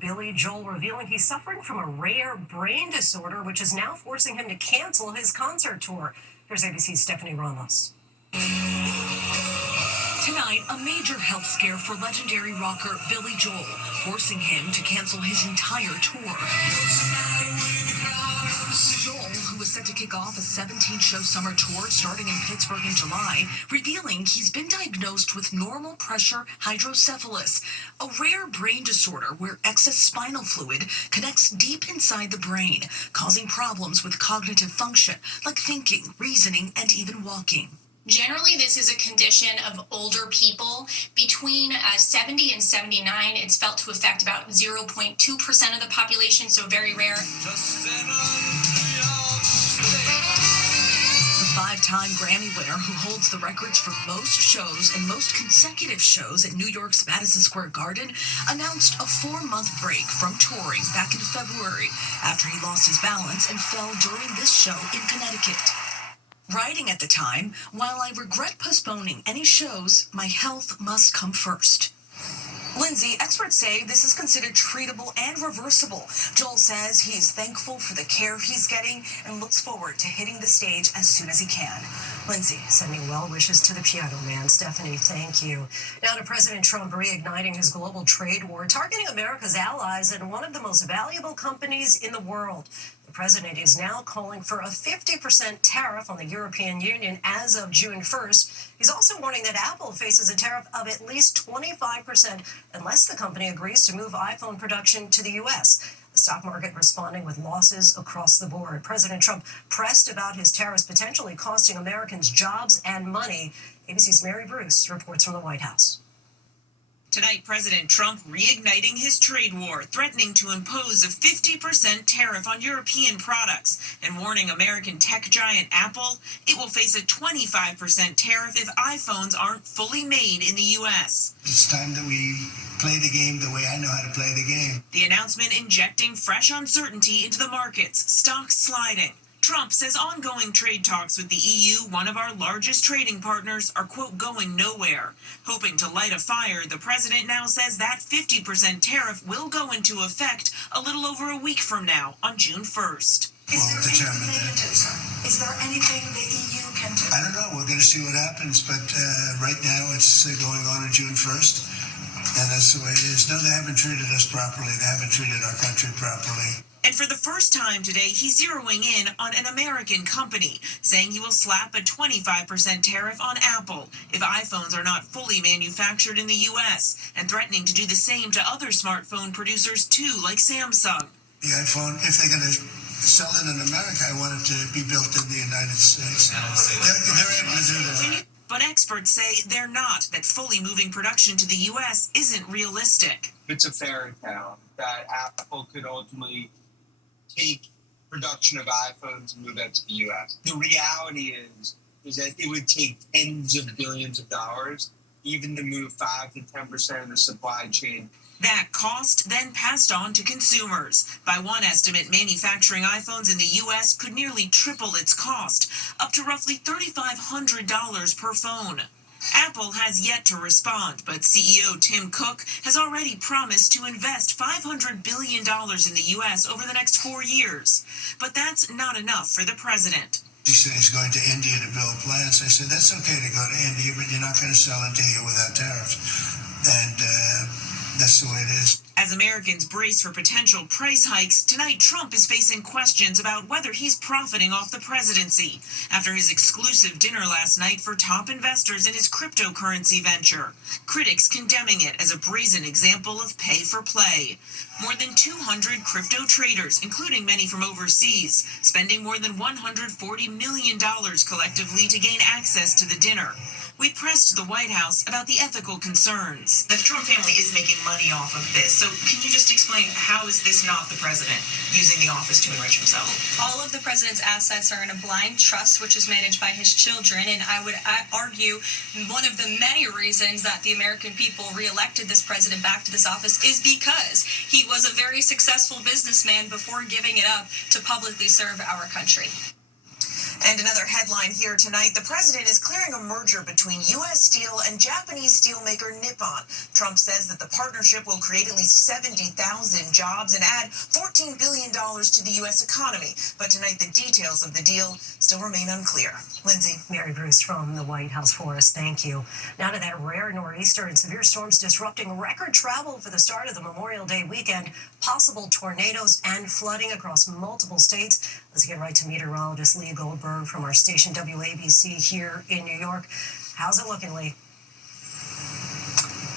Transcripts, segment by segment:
Billy Joel revealing he's suffering from a rare brain disorder, which is now forcing him to cancel his concert tour. Here's ABC's Stephanie Ramos. Tonight, a major health scare for legendary rocker Billy Joel, forcing him to cancel his entire tour. Joel, who was set to kick off a 17-show summer tour starting in Pittsburgh in July, revealing he's been diagnosed with normal pressure hydrocephalus, a rare brain disorder where excess spinal fluid connects deep inside the brain, causing problems with cognitive function, like thinking, reasoning, and even walking. Generally, this is a condition of older people. Between 70 and 79, it's felt to affect about 0.2% of the population, so very rare. The five-time Grammy winner who holds the records for most shows and most consecutive shows at New York's Madison Square Garden announced a 4-month break from touring back in February after he lost his balance and fell during this show in Connecticut. Writing at the time, "While I regret postponing any shows, my health must come first." Lindsay, experts say this is considered treatable and reversible. Joel says he's thankful for the care he's getting and looks forward to hitting the stage as soon as he can. Lindsay. Sending well wishes to the Piano Man. Stephanie, thank you. Now to President Trump reigniting his global trade war, targeting America's allies and one of the most valuable companies in the world. The president is now calling for a 50% tariff on the European Union as of June 1st. He's also warning that Apple faces a tariff of at least 25% unless the company agrees to move iPhone production to the U.S. The stock market responding with losses across the board. President Trump pressed about his tariffs potentially costing Americans jobs and money. ABC's Mary Bruce reports from the White House. Tonight, President Trump reigniting his trade war, threatening to impose a 50% tariff on European products and warning American tech giant Apple it will face a 25% tariff if iPhones aren't fully made in the U.S. It's time that we play the game the way I know how to play the game. The announcement injecting fresh uncertainty into the markets, stocks sliding. Trump says ongoing trade talks with the EU, one of our largest trading partners, are, quote, going nowhere. Hoping to light a fire, the president now says that 50% tariff will go into effect a little over a week from now, on June 1st. Is there anything the EU can do? I don't know. We're going to see what happens, but right now it's going on June 1st, and that's the way it is. No, they haven't treated us properly. They haven't treated our country properly. And for the first time today, he's zeroing in on an American company, saying he will slap a 25% tariff on Apple if iPhones are not fully manufactured in the U.S., and threatening to do the same to other smartphone producers too, like Samsung. The iPhone, if they're going to sell it in America, I want it to be built in the United States. They're able to do that. But experts say they're not, that fully moving production to the U.S. isn't realistic. It's a fairy tale that Apple could ultimately take production of iPhones and move that to the U.S. The reality is that it would take tens of billions of dollars even to move 5 to 10% of the supply chain. That cost then passed on to consumers. By one estimate, manufacturing iPhones in the U.S. could nearly triple its cost, up to roughly $3,500 per phone. Apple has yet to respond, but CEO Tim Cook has already promised to invest $500 billion in the U.S. over the next 4 years. But that's not enough for the president. He said he's going to India to build plants. I said, that's okay to go to India, but you're not going to sell into here without tariffs. And that's the way it is. As Americans brace for potential price hikes, tonight Trump is facing questions about whether he's profiting off the presidency after his exclusive dinner last night for top investors in his cryptocurrency venture. Critics condemning it as a brazen example of pay for play. More than 200 crypto traders, including many from overseas, spending more than $140 million collectively to gain access to the dinner. We pressed the White House about the ethical concerns. The Trump family is making money off of this, so can you just explain how is this not the president using the office to enrich himself? All of the president's assets are in a blind trust, which is managed by his children, and I would argue one of the many reasons that the American people reelected this president back to this office is because he was a very successful businessman before giving it up to publicly serve our country. And another headline here tonight, the president is clearing a merger between U.S. Steel and Japanese steelmaker Nippon. Trump says that the partnership will create at least 70,000 jobs and add $14 billion to the U.S. economy. But tonight, the details of the deal still remain unclear. Lindsay. Mary Bruce from the White House for us. Thank you. Now to that rare nor'easter and severe storms disrupting record travel for the start of the Memorial Day weekend. Possible tornadoes and flooding across multiple states. Let's get right to meteorologist Lee Goldberg from our station WABC here in New York. How's it looking, Lee?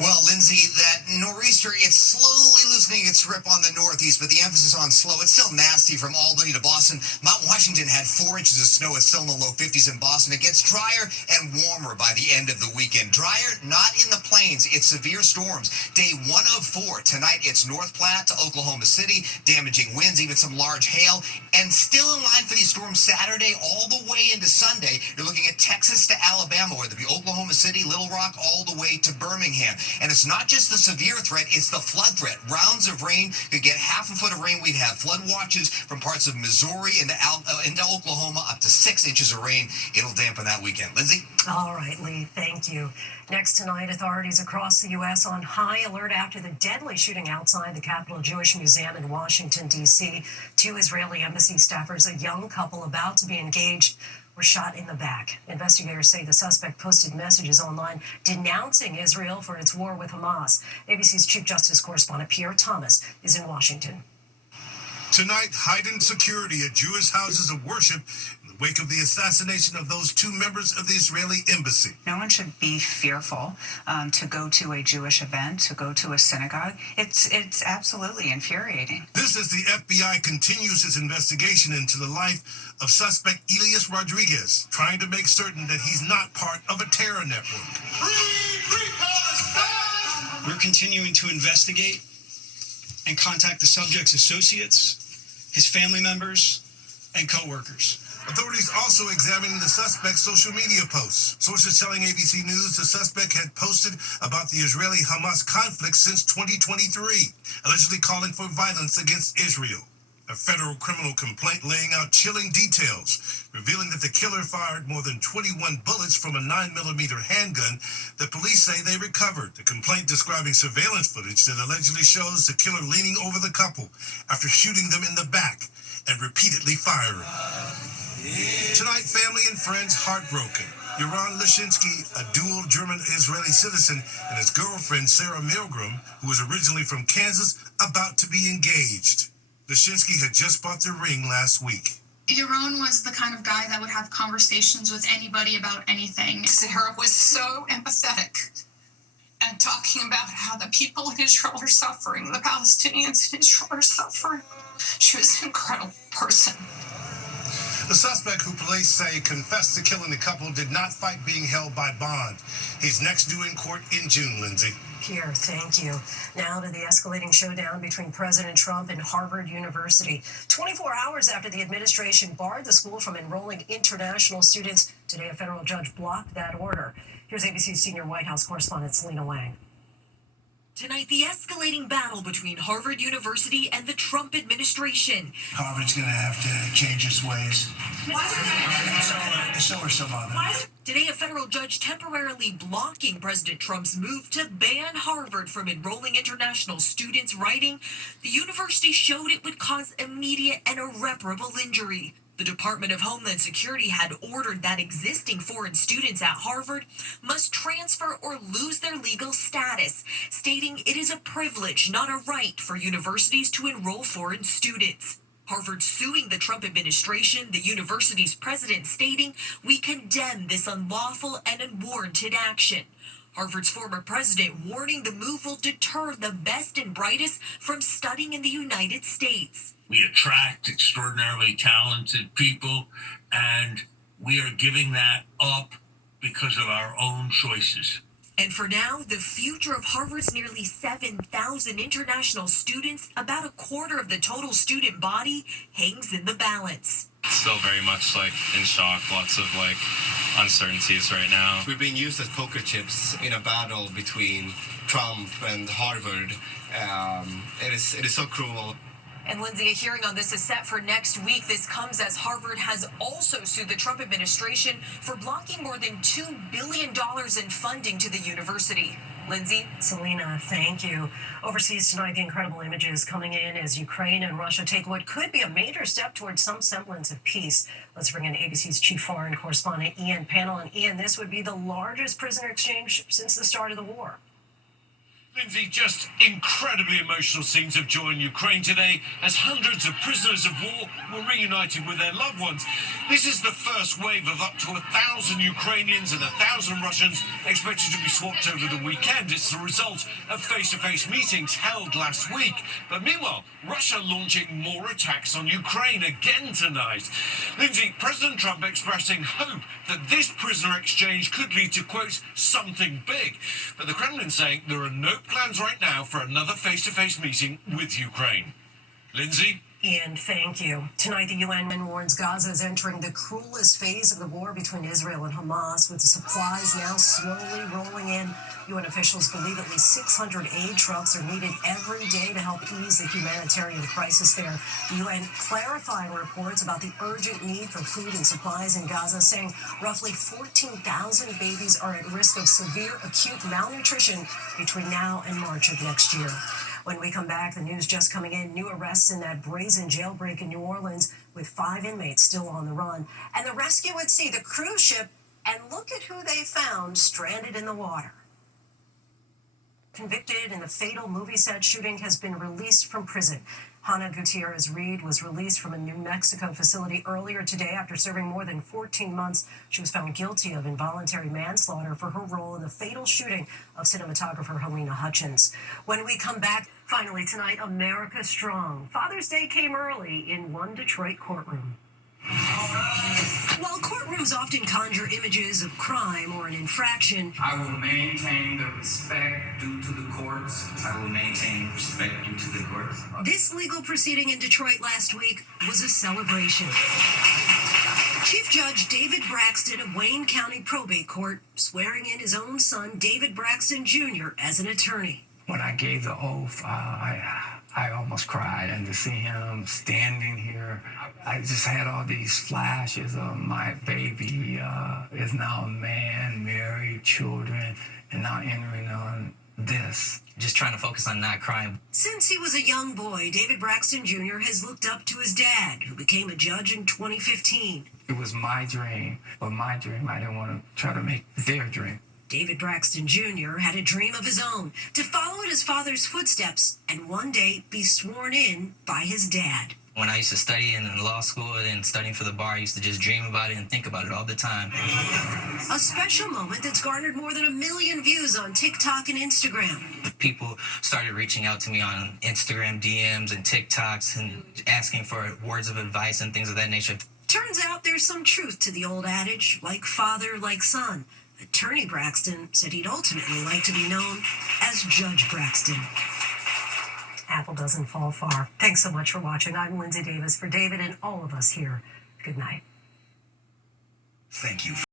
Well, Lindsay, that nor'easter, it's slowly loosening its grip on the northeast, but the emphasis on slow. It's still nasty from Albany to Boston. Mount Washington had 4 inches of snow. It's still in the low 50s in Boston. It gets drier and warmer by the end of the weekend. Drier, not in the plains. It's severe storms. Day 1 of 4. Tonight, it's North Platte to Oklahoma City, damaging winds, even some large hail. And still in line for these storms Saturday all the way into Sunday. You're looking at Texas to Alabama, whether it be Oklahoma City, Little Rock, all the way to Birmingham. And it's not just the severe threat, it's the flood threat. Rounds of rain could get half a foot of rain. We'd have flood watches from parts of Missouri into Oklahoma, up to 6 inches of rain. It'll dampen that weekend. Lindsay? All right, Lee, thank you. Next tonight, authorities across the U.S. on high alert after the deadly shooting outside the Capitol Jewish Museum in Washington, D.C. 2 Israeli embassy staffers, a young couple about to be engaged, were shot in the back. Investigators say the suspect posted messages online denouncing Israel for its war with Hamas. ABC's Chief Justice correspondent Pierre Thomas is in Washington. Tonight, heightened security at Jewish houses of worship in the wake of the assassination of those 2 members of the Israeli embassy. No one should be fearful to go to a Jewish event, to go to a synagogue. It's absolutely infuriating. This as the FBI continues its investigation into the life of suspect Elias Rodriguez, trying to make certain that he's not part of a terror network. Free Palestine! We're continuing to investigate and contact the subject's associates, his family members, and co-workers. Authorities also examining the suspect's social media posts. Sources telling ABC News the suspect had posted about the Israeli-Hamas conflict since 2023, allegedly calling for violence against Israel. A federal criminal complaint laying out chilling details, revealing that the killer fired more than 21 bullets from a 9mm handgun that police say they recovered. The complaint describing surveillance footage that allegedly shows the killer leaning over the couple after shooting them in the back and repeatedly firing. Tonight, family and friends heartbroken. Yaron Lashinsky, a dual German-Israeli citizen, and his girlfriend, Sarah Milgram, who was originally from Kansas, about to be engaged. Lashinsky had just bought the ring last week. Yaron was the kind of guy that would have conversations with anybody about anything. Sarah was so empathetic and talking about how the people in Israel are suffering, the Palestinians in Israel are suffering. She was an incredible person. The suspect, who police say confessed to killing the couple, did not fight being held by bond. He's next due in court in June, Lindsay. Pierre, thank you. Now to the escalating showdown between President Trump and Harvard University. 24 hours after the administration barred the school from enrolling international students, today a federal judge blocked that order. Here's ABC's senior White House correspondent Selena Wang. Tonight, the escalating battle between Harvard University and the Trump administration. Harvard's going to have to change its ways. So are some others. Today, a federal judge temporarily blocking President Trump's move to ban Harvard from enrolling international students, writing, the university showed it would cause immediate and irreparable injury. The Department of Homeland Security had ordered that existing foreign students at Harvard must transfer or lose their legal status, stating it is a privilege, not a right, for universities to enroll foreign students. Harvard suing the Trump administration, the university's president stating, "We condemn this unlawful and unwarranted action." Harvard's former president warning the move will deter the best and brightest from studying in the United States. We attract extraordinarily talented people, and we are giving that up because of our own choices. And for now, the future of Harvard's nearly 7,000 international students, about a quarter of the total student body, hangs in the balance. Still very much in shock, lots of uncertainties right now. We're being used as poker chips in a battle between Trump and Harvard. It is so cruel. And Lindsay, a hearing on this is set for next week. This comes as Harvard has also sued the Trump administration for blocking more than $2 billion in funding to the university. Lindsay? Selena, thank you. Overseas tonight, the incredible images coming in as Ukraine and Russia take what could be a major step towards some semblance of peace. Let's bring in ABC's chief foreign correspondent, Ian Pannell. And Ian, this would be the largest prisoner exchange since the start of the war. Lindsay, just incredibly emotional scenes have joined Ukraine today as hundreds of prisoners of war were reunited with their loved ones. This is the first wave of up to 1,000 Ukrainians and 1,000 Russians expected to be swapped over the weekend. It's the result of face-to-face meetings held last week. But meanwhile, Russia launching more attacks on Ukraine again tonight. Lindsay, President Trump expressing hope that this prisoner exchange could lead to, quote, something big. But the Kremlin saying there are no plans right now for another face-to-face meeting with Ukraine. Lindsay? Ian, thank you. Tonight, the UN warns Gaza is entering the cruelest phase of the war between Israel and Hamas, with the supplies now slowly rolling in. UN officials believe at least 600 aid trucks are needed every day to help ease the humanitarian crisis there. The UN clarifying reports about the urgent need for food and supplies in Gaza, saying roughly 14,000 babies are at risk of severe acute malnutrition between now and March of next year. When we come back, the news just coming in, new arrests in that brazen jailbreak in New Orleans with 5 inmates still on the run. And the rescue at sea, the cruise ship, and look at who they found stranded in the water. Convicted in the fatal movie set shooting has been released from prison. Hannah Gutierrez Reed was released from a New Mexico facility earlier today after serving more than 14 months. She was found guilty of involuntary manslaughter for her role in the fatal shooting of cinematographer Helena Hutchins. When we come back, finally tonight, America Strong. Father's Day came early in one Detroit courtroom. While courtrooms often conjure images of crime or an infraction, I will maintain the respect due to the courts. I will maintain respect due to the courts. this legal proceeding in Detroit last week was a celebration. Chief Judge David Braxton of Wayne County Probate Court swearing in his own son, David Braxton Jr., as an attorney. When I gave the oath, I almost cried, and to see him standing here, I just had all these flashes of my baby is now a man, married, children, and now entering on this. Just trying to focus on not crying. Since he was a young boy, David Braxton Jr. has looked up to his dad, who became a judge in 2015. It was my dream, but my dream, I didn't want to try to make their dream. David Braxton Jr. had a dream of his own, to follow in his father's footsteps and one day be sworn in by his dad. When I used to study in law school and studying for the bar, I used to just dream about it and think about it all the time. A special moment that's garnered more than 1 million views on TikTok and Instagram. People started reaching out to me on Instagram DMs and TikToks and asking for words of advice and things of that nature. Turns out there's some truth to the old adage, like father, like son. Attorney Braxton said he'd ultimately like to be known as Judge Braxton. Apple doesn't fall far. Thanks so much for watching. I'm Lindsay Davis for David and all of us here. Good night. Thank you.